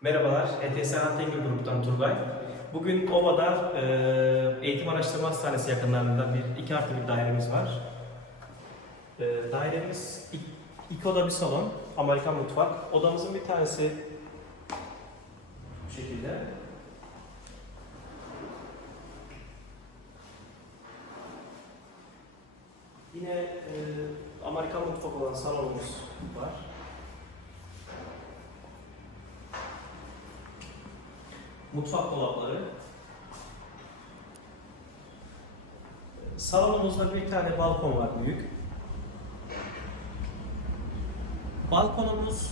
Merhabalar, ETS Antengi Grup'tan Turgay. Bugün Ova'da e, Eğitim Araştırma Hastanesi yakınlarında bir iki artı bir dairemiz var. E, dairemiz iki, iki oda bir salon, Amerikan mutfak. Odamızın bir tanesi bu şekilde. Yine e, Amerikan mutfak olan salonumuz var. Mutfak dolapları. Salonumuzda bir tane balkon var büyük. Balkonumuz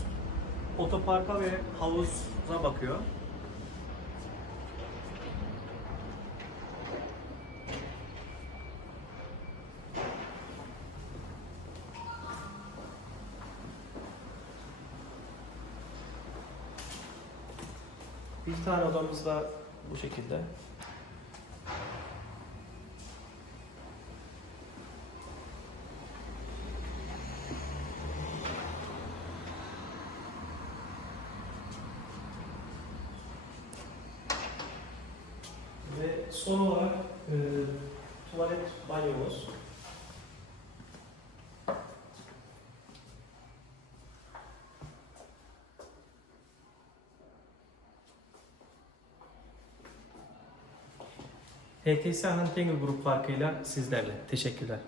otoparka ve havuza bakıyor. Bir tane odamız da bu şekilde. Ve son olarak e, tuvalet banyomuz. HTS Hunting Grup farkıyla sizlerle. Teşekkürler.